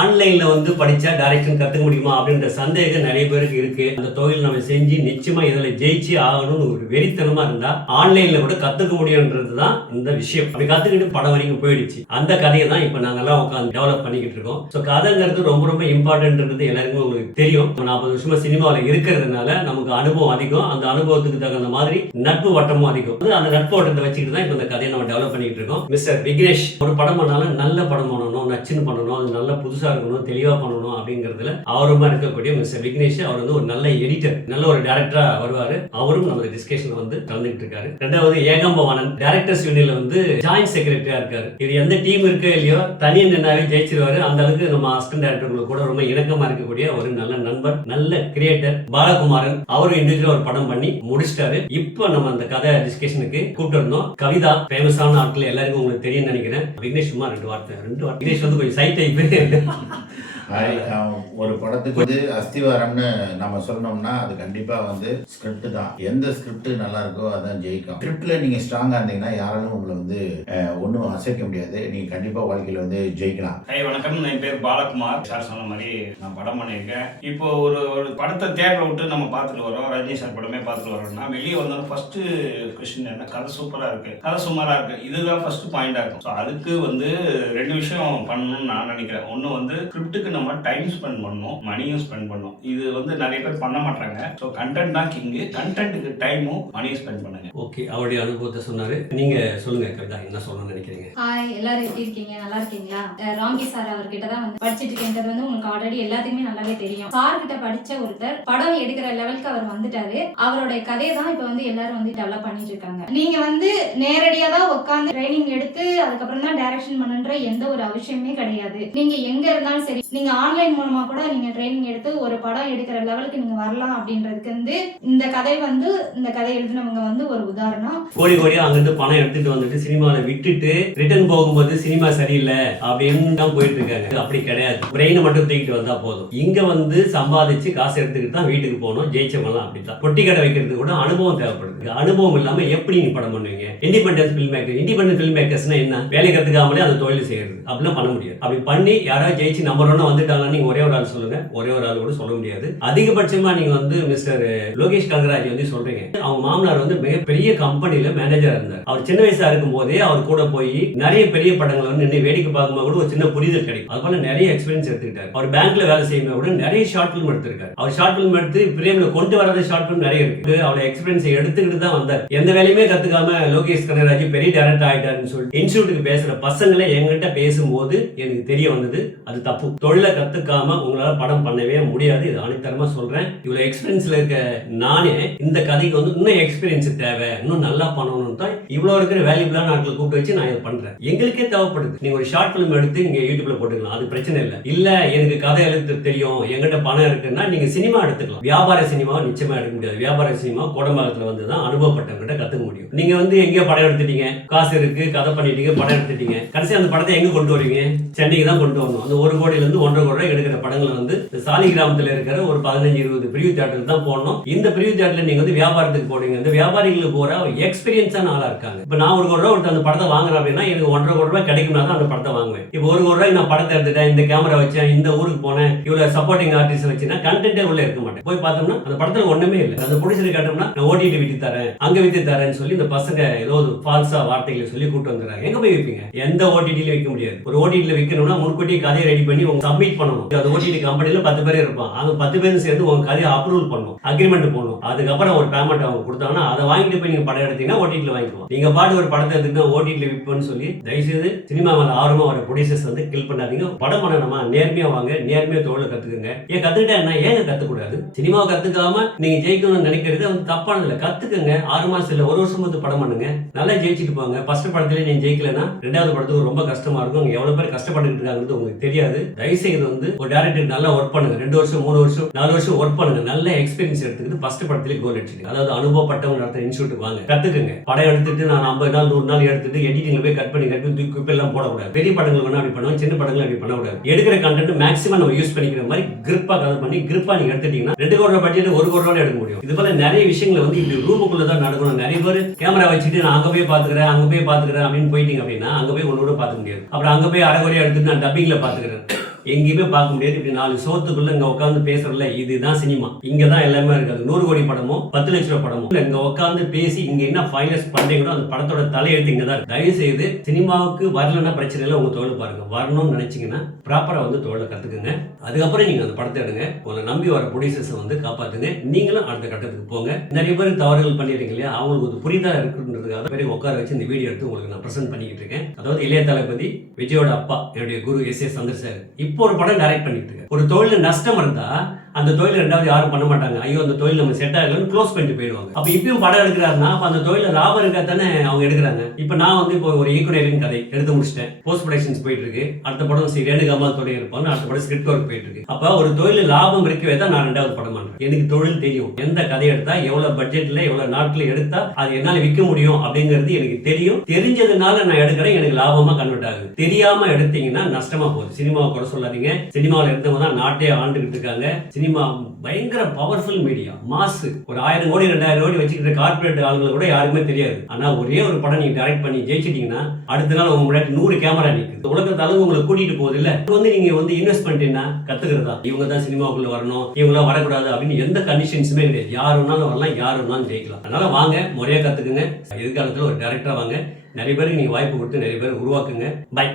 ஆன்லைன்ல வந்து படிச்சா டைரக்ஷன் கத்துக்க முடியுமா அப்படின்ற சந்தேகம் நிறைய பேருக்கு இருக்கு. அந்த தொழில் நம்ம செஞ்சு நிச்சயமா இதுல ஜெயிச்சு ஆகணும்னு ஒரு வெறித்தனமா இருந்தா ஆன்லைன்ல கூட கத்துக்க முடியும்ன்றதுதான் இந்த விஷயம். அப்படி கத்துக்கிட்டு படம் வரைக்கும் போயிடுச்சு. அந்த கதையை தான் இப்ப நாங்க எல்லாம் உட்காந்து டெவலப் பண்ணிக்கிட்டு இருக்கோம். ஸோ கதைங்கிறது ரொம்ப ரொம்ப இம்பார்ட்டன்ட்ன்றது எல்லாருக்குமே உங்களுக்கு தெரியும். 40 வருஷமா சினிமாவில் இருக்கிறதுனால நமக்கு அனுபவம் அதிகம். அந்த அனுபவத்துக்கு தகுந்த மாதிரி நட்பு வட்டமும் அதிகம். அந்த நட்பு வட்டத்தை வச்சுக்கிட்டு தான் இப்ப இந்த கதையை நம்ம டெவலப் பண்ணிட்டு இருக்கோம். மிஸ்டர் விக்னேஷ் ஒரு படம் பண்ணாலும் நல்ல படம் பண்ணணும், நச்சுன்னு பண்ணணும், அது நல்ல புதுசா இருக்கணும், தெளிவா பண்ணணும் அப்படிங்கிறதுல ஆர்வமா இருக்கக்கூடிய மிஸ்டர் விக்னேஷ் அவர் வந்து ஒரு நல்ல எடிட்டர், நல்ல ஒரு டைரக்டரா வருவாரு. அவரும் நம்ம டிஸ்கஷன்ல வந்து கலந்துட்டு இருக்காரு. ரெண்டாவது ஏகம்பவானன் டைரக்டர்ஸ் யூனியன்ல வந்து ஜாயிண்ட் செக்ரட்டரியா இருக்காரு. இது எந்த டீம் இருக்கோ இல்லையோ தனியா நின்னாவே ஜெயிச்சிருவாரு. அந்த அளவுக்கு நம்ம அசிஸ்டன்ட் டைரக்டர்களுக்கு கூட ரொம்ப இணக்கமா இருக்கக்கூடிய ஒரு நல்ல நண்பர், நல்ல கிரியேட்டர் பாலகுமாரன். அவரும் இண்டிவிஜுவல் ஒரு படம் பண்ணி முடிச்சிட்டாரு. இப்போ நம்ம அந்த கதை டிஸ்கஷனுக்கு கூப்பிட்டு இருந்தோம். கவிதா ஃபேமஸான ஆட்கள் எல்லாருக்கும் உங்களுக்கு தெரியும் நினைக்கிறேன். விக்னேஷ் சும்மா ரெண்டு வார்த்தை விக்னேஷ் வந்து கொஞ்சம் சைட் டைப். ஒரு படத்துக்கு வந்து அஸ்திவாரம்னு நம்ம சொன்னோம்னா அது கண்டிப்பா வந்து ஸ்கிரிப்ட் தான். எந்த ஸ்கிரிப்ட் நல்லா இருக்கோ அதான் ஜெயிக்கும். ஸ்கிரிப்ட்ல நீங்க ஸ்ட்ராங்கா இருந்தீங்கன்னா யாராலும் உங்களை வந்து ஒன்றும் அசைக்க முடியாது. நீங்க கண்டிப்பா வாழ்க்கையில வந்து ஜெயிக்கலாம். வணக்கம், என் பேர் பாலகுமார். சார் சொன்ன மாதிரி நான் படம் பண்ணியிருக்கேன். இப்போ ஒரு படத்தை தேட்டரை விட்டு நம்ம பார்த்துட்டு வரோம். ரஜினி சார் படமே பார்த்துட்டு வரோம்னா வெளியே வந்தாலும் ஃபர்ஸ்ட் கொஸ்டின் என்ன, கதை சூப்பரா இருக்கு, கதை சுமாரா இருக்கு, இதுதான் ஃபர்ஸ்ட் பாயிண்டா இருக்கும். ஸோ அதுக்கு வந்து 2 விஷயம் பண்ணணும்னு நான் நினைக்கிறேன். ஒன்று வந்து ஸ்கிரிப்டுக்கு நம்ம டைம் ஸ்பெண்ட் பண்ணணும், மணியும் ஸ்பெண்ட் பண்ணணும். இது வந்து நிறைய பேர் பண்ண மாட்டாங்க. ஸோ கண்டென்ட் தான் கிங்கு. கண்டென்ட்டுக்கு டைமும் மணியும் ஸ்பெண்ட் பண்ணுங்க. ஓகே, அவருடைய அனுபவத்தை சொன்னாரு. நீங்க சொல்லுங்க கவிதா, என்ன சொல்லணும்னு நினைக்கிறீங்க? ஹாய், எல்லாரும் எப்படி இருக்கீங்க? நல்லா இருக்கீங்களா? ராங்கி சார் அவர்கிட்ட தான் வந்து படிச்சுட்டு இருக்கேன்றது வந்து உங்களுக்கு ஆல்ரெடி எல்லாத்துக்குமே நல்லாவே தெரியும். சார் கிட்ட படிச்ச ஒருத்தர் படம் எடுக்கிற லெவலுக்கு அவர் வந்துட்டாரு. அவருடைய கதையை தான் இப்ப வந்து எல்லாரும் வந்து டெவலப் பண்ணிட்டு இருக்காங்க. நீங்க வந்து நேரடியா தான் உட்காந்து ட்ரைனிங் எடுத்து அதுக்கப்புறம் தான் டைரக்ஷன் பண்ணுன்ற எந்த ஒரு அவசியமே கிடையாது. நீங்க எங்க இருந்தாலும் சரி, நீங்க ஆன்லைன் மூலமா கூட நீங்க ட்ரைனிங் எடுத்து ஒரு படம் எடுக்கிற லெவலுக்கு நீங்க வரலாம் அப்படின்றதுக்கு வந்து இந்த கதை வந்து இந்த கதை எழுதினவங்க வந்து ஒரு உதாரணம். கோடி கோடியா அங்கிருந்து பணம் எடுத்துட்டு வந்துட்டு சினிமாவில் விட்டுட்டு ரிட்டர்ன் போகும்போது சினிமா சரியில்லை அப்படின்னு தான் போயிட்டு இருக்காங்க. அப்படி கிடையாது. பிரெயினை மட்டும் தூக்கிட்டு வந்தா போதும். இங்க வந்து சம்பாதிச்சு காசு எடுத்துக்கிட்டு தான் வீட்டுக்கு போகணும். ஜெயிச்சவங்கலாம் அப்படித்தான். பொட்டி கடை வைக்கிறதுக்கு கூட அனுபவம் தேவைப்படுது. அனுபவம் இல்லாம எப்படி நீ படம் பண்ணுவீங்க? Independence film maker. Independent film மேக்கர்ஸ்னா என்ன? வேலை கத்துக்காமலே அந்த தொழில் செய்யறது. அப்படிலாம் பண்ண முடியாது. அப்படி பண்ணி யாராவது ஜெயிச்சு நம்பர் 1 வந்துட்டாங்கன்னா நீங்க ஒரே ஒரு ஆள் சொல்லுங்க. ஒரே ஒரு ஆள் கூட சொல்ல முடியாது. அதிகபட்சமா நீங்க வந்து மிஸ்டர் லோகேஷ் கங்கராஜ் வந்து சொல்றீங்க. அவங்க மாமனார் வந்து மிகப்பெரிய கம்பெனில மேனேஜரா இருந்தார். அவர் சின்ன வயசா இருக்கும் போதே அவர் கூட போய் நிறைய பெரிய படங்களை வந்து நின்று வேடிக்கை பார்க்கும்போது கூட ஒரு சின்ன புரிதல் கிடைக்கும். அது போல நிறைய எக்ஸ்பீரியன்ஸ் எடுத்துக்கிட்டார். அவர் பேங்க்ல வேலை செய்யும்போது கூட நிறைய ஷார்ட் பிலிம் எடுத்திருக்காரு. அவர் ஷார்ட் பிலிம் எடுத்து பிரேம்ல கொண்டு வராத ஷார்ட் பிலிம் நிறைய இருக்கு. அவரோட எக்ஸ்பீரியன்ஸ் எடுத்துக்கிட்டு தான் வந்தார். எந்த வேலையுமே கத்துக்காம லோகேஷ் கனகராஜ் பெரிய டைரக்டர் ஆயிட்டாருன்னு சொல்லி இன்ஸ்டியூட்டுக்கு பேசுற பசங்களே என்கிட்ட பேசும்போது எனக்கு தெரிய வந்தது அது தப்பு. தொழிலை கத்துக்காம உங்களால படம் பண்ணவே முடியாது. இது ஆணித்தரமா சொல்றேன். இவ்வளவு எக்ஸ்பீரியன்ஸ்ல இருக்க நானே இந்த கதைக்கு வந்து இன்னும் எக்ஸ்பீரியன்ஸ் தேவை, இன்னும் நல்லா பண்ணணும்னு தான் இவ்வளவு இருக்கிற வேல்யூபிளான ஆட்களை கூப்பிட்டு வச்சு நான் இதை பண்றேன். எங்களுக்கே தேவைப்படுது. நீங்க ஒரு ஷார்ட் பிலிம் எடுத்து நீங்க யூடியூப்ல போட்டுக்கலாம், அது பிரச்சனை இல்லை. இல்ல எனக்கு கதை எழுத்து தெரியும், எங்கிட்ட பணம் இருக்குன்னா நீங்க சினிமா எடுத்துக்கலாம். வியாபார சினிமா நிச்சயமா எடுக்க முடியாது. வியாபார சினிமா கோடம்பாக்கத்துல வந்து தான் அனுபவப்பட்டவங்கிட்ட கத்துக்க முடியும். நீங்க வந்து எங்கேயோ படம் எடுத்துட்டீங்க, காசு இருக்கு, கதை பண்ணிட்டீங்க, படம் எடுத்துட்டீங்க, கடைசி அந்த படத்தை எங்க கொண்டு வருவீங்க? சென்னைக்கு தான் கொண்டு வரணும். அந்த 1 கோடியில இருந்து 1.5 கோடி எடுக்கிற படங்களை வந்து சாலி கிராமத்துல இருக்கிற ஒரு 15-20 பிரிவு தியேட்டருக்கு தான் போடணும். இந்த பிரிவு தியேட்டர்ல நீங்க வந்து வியாபாரத்துக்கு போடுவீங்க. இந்த வியாபாரிகளுக்கு போற எக்ஸ்பீரியன்ஸான ஆளா இருக்காங்க. இப்ப நான் 1 கோடி ரூபாய் கொடுத்து அந்த படத்தை வாங்குறேன் அப்படின்னா எனக்கு 1.5 கோடி ரூபாய் கிடைக்கும்னா தான் அந்த படத்தை வாங்குவேன். இப்போ 1 கோடி ரூபாய் நான் படத்தை எடுத்துட்டேன், இந்த கேமரா வச்சேன், இந்த ஊருக்கு போனேன், இவ்வளவு சப்போர்ட்டிங் ஆர்டிஸ்ட் வச்சுன்னா கண்டென்ட்டே உள்ள இருக்க மாட்டேன். போய் பார்த்தோம்னா அந்த படத்துல ஒண்ணுமே இல்லை. அந்த ப்ரொடியூசர் கேட்டோம்னா நான் ஓடிடி விட்டு தரேன், அங்க வித்து தரேன்னு சொல்லி இந்த பசங்க ஏதோ ஃபால்ஸா வார்த்தைகளை சொல்லி கூட்டு வந்துடுறாங்க. எங்க போய் விற்பீங்க? எந்த ஓடிடியில விற்க முடியாது. ஒரு ஓடிடியில விற்கணும்னா முன்கூட்டியே கதையை ரெடி பண்ணி உங்க சப்மிட் பண்ணணும். அந்த ஓடிடி கம்பெனில 10 பேர் இருப்பான். அந்த 10 பேரும் சேர்ந்து உங்க கதையை அப்ரூவல் பண்ணணும், அக்ரிமெண்ட் போடணும். அதுக்கப்புறம் ஒரு பேமெண்ட் அவங்க கொடுத்தாங்கன்னா அதை வாங்கிட்டு போய் நீங்க படம் எடுத்தீங்கன்னா ஓடிடியில் வாங்கிக்குவோம். நீங்க பாட்டு ஒரு படத்தை எடுத்துக்கிட்டா ஓடிடியில் விற்போன்னு சொல்லி தயவுசெய்து சினிமா மேல ஆர்வமா வர ப்ரொடியூசர்ஸ் வந்து கில் பண்ணாதீங்க. படம் பண்ணணுமா நேர்மையா வாங்க, நேர்மையா தொழிலை கத்துக்குங்க. ஏன் கத்துக்கிட்டா என்ன, ஏங்க கத்துக்கூடாது? சினிமாவை கத்துக்காம நீங்க ஜெயிக்கணும்னு நினைக்கிறது வந்து தப்பானது இல்லை. கத்துக்குங்க. 6 மாசம் இல்ல 1 வருஷம் வந்து படம் பண்ணுங்க, நல்லா ஜெயிச்சுட்டு போங்க. ஃபர்ஸ்ட் படத்துல நீங்க ஜெயிக்கலன்னா 2வது படத்துக்கு ரொம்ப கஷ்டமா இருக்கும். எவ்வளவு பேர் கஷ்டப்பட்டு இருக்காங்கிறது உங்களுக்கு தெரியாது. தயவுசெய்து வந்து ஒரு டைரக்டர் நல்லா ஒர்க் பண்ணுங்க. 2 வருஷம் 3 வருஷம் 4 வருஷம் ஒர்க் பண்ணுங்க. நல்ல எக்ஸ்பீரியன்ஸ் எடுத்துக்கிட்டு ஃபர்ஸ்ட் படத்திலே கோல் அடிச்சுங்க. அதாவது அனுபவப்பட்டவங்க நடத்த இன்ஸ்டியூட்டுக்கு வாங்க, கத்துக்குங்க. படம் எடுத்துட்டு நான் 50 நாள் 100 நாள் எடுத்துட்டு எடிட்டிங்ல போய் கட் பண்ணி தூக்கி எல்லாம் போடக்கூடாது. பெரிய படங்கள் வேணா அப்படி பண்ணுவோம், சின்ன படங்கள் அப்படி பண்ணக்கூடாது. எடுக்கிற கண்டென்ட் மேக்ஸிமம் நம்ம யூஸ் பண்ணிக்கிற மாதிரி கிரிப்பா கதை பண்ணி கிரிப்பா நீங்க எடுத்துட்டீங்கன்னா 2 கோடி ரூபாய் பட்ஜெட் 1 கோடி ரூபாய் எடுக்க முடியும். இது போல நிறைய விஷயங்களை வந்து இப்படி ரூமுக்குள்ள தான் நடக்கணும். நிறைய பேர் கேமரா வச்சுட்டு நான் அங்க போய் பாத்துக்கிறேன் அப்படின்னு போயிட்டீங்க அப்படின்னா அங்க போய் ஒண்ணு கூட பாத்துக்க முடியாது. அப்புறம் அங்க போய் அரைகுறையா எடுத்துட்டு நான் டப்பிங்ல பாத்துக்கிறேன் எங்கேயுமே பார்க்க முடியாது. இப்படி 4 சோத்துக்குள்ள இங்க உட்காந்து பேசுறதுல இதுதான் சினிமா. இங்க தான் எல்லாமே இருக்காது. 100 கோடி படமோ 10 லட்ச ரூபாய் படமோ இங்க உட்காந்து பேசி இங்க என்ன ஃபைனல்ஸ் பண்றீங்களோ அந்த படத்தோட தலையெழுத்து இங்க தான். தயவு செய்து சினிமாவுக்கு வரலன்னா பிரச்சனை இல்லை, உங்க தொழில் பாருங்க. வரணும்னு நினைச்சீங்கன்னா ப்ராப்பரா வந்து தொழிலை கத்துக்குங்க. அதுக்கப்புறம் நீங்க அந்த படத்தை எடுங்க. உங்களை நம்பி வர ப்ரொடியூசர்ஸ் வந்து காப்பாத்துங்க. நீங்களும் அடுத்த கட்டத்துக்கு போங்க. நிறைய பேர் தவறுகள் பண்ணிருக்கீங்க இல்லையா, அவங்களுக்கு ஒரு புரிதா இருக்குன்றதுக்காக பேரை உட்கார வச்சு இந்த வீடியோ எடுத்து உங்களுக்கு நான் பிரசன்ட் பண்ணிக்கிட்டு இருக்கேன். அதாவது இளைய தளபதி விஜயோட அப்பா என்னுடைய குரு எஸ் சந்தர் சார் இப்போ ஒரு படம் டைரக்ட் பண்ணிட்டு இருக்காரு. ஒரு தொழில நஷ்டம் இருந்தா அந்த தொழில் ரெண்டாவது யாரும் பண்ண மாட்டாங்க. ஐயோ அந்த தொழில் நம்ம செட் ஆகலன்னு க்ளோஸ் பண்ணிட்டு போயிடுவாங்க. அப்ப இப்பயும் படம் எடுக்கிறாருன்னா அப்ப அந்த தொழில லாபம் இருக்கா தானே அவங்க எடுக்கிறாங்க. இப்ப நான் வந்து இப்போ ஒரு இயக்குனரின் கதை எடுத்து முடிச்சிட்டேன். போஸ்ட் ப்ரொடக்ஷன்ஸ் போயிட்டு இருக்கு. அடுத்த படம் ரேணுகாமால் துணை இருப்பாங்க. அடுத்த படம் ஸ்கிரிப்ட் ஒர்க் போயிட்டு இருக்கு. அப்ப ஒரு தொழில் லாபம் இருக்கவே தான் நான் ரெண்டாவது படம் பண்றேன். எனக்கு தொழில் தெரியும். எந்த கதை எடுத்தா எவ்வளவு பட்ஜெட்ல எவ்வளவு நாட்கள் எடுத்தா அது என்னால விற்க முடியும் அப்படிங்கிறது எனக்கு தெரியும். தெரிஞ்சதுனால நான் எடுக்கிறேன். எனக்கு லாபமா கன்வெர்ட் ஆகுது. தெரியாம எடுத்தீங்கன்னா நஷ்டமா போகுது. சினிமாவை குறை சொல்லாதீங்க. சினிமாவில் இருந்தவங்க தான் நாட்டே ஆண்டுகிட்டு இருக்காங்க. சினிமா பயங்கர பவர்ஃபுல் மீடியா, மாஸ். ஒரு 1000 கோடி 2000 கோடி வச்சுக்கிற கார்பரேட் ஆளுங்களை கூட யாருக்குமே தெரியாது. ஆனா ஒரே ஒரு படம் நீங்க டைரக்ட் பண்ணி ஜெயிச்சிட்டீங்கன்னா அடுத்த நாள் உங்க முன்னாடி 100 கேமரா நிக்குது. உலகத்து அளவு உங்களை கூட்டிட்டு போகுது இல்ல. இது வந்து நீங்க வந்து இன்வெஸ்ட்மெண்ட் என்ன கத்துக்கிறதா, இவங்க தான் சினிமாவுக்குள்ள வரணும், இவங்களாம் வரக்கூடாது அப்படின்னு எந்த கண்டிஷன்ஸுமே கிடையாது. யார் வேணாலும் வரலாம், யார் வேணாலும் ஜெயிக்கலாம். அதனால வாங்க, முறையா கத்துக்குங்க. எதிர்காலத்துல ஒரு டைரக்டரா வாங்க. நிறைய பேருக்கு நீங்க வாய்ப்பு கொடுத்து நிறைய பேர் உருவாக்குங்க. பை.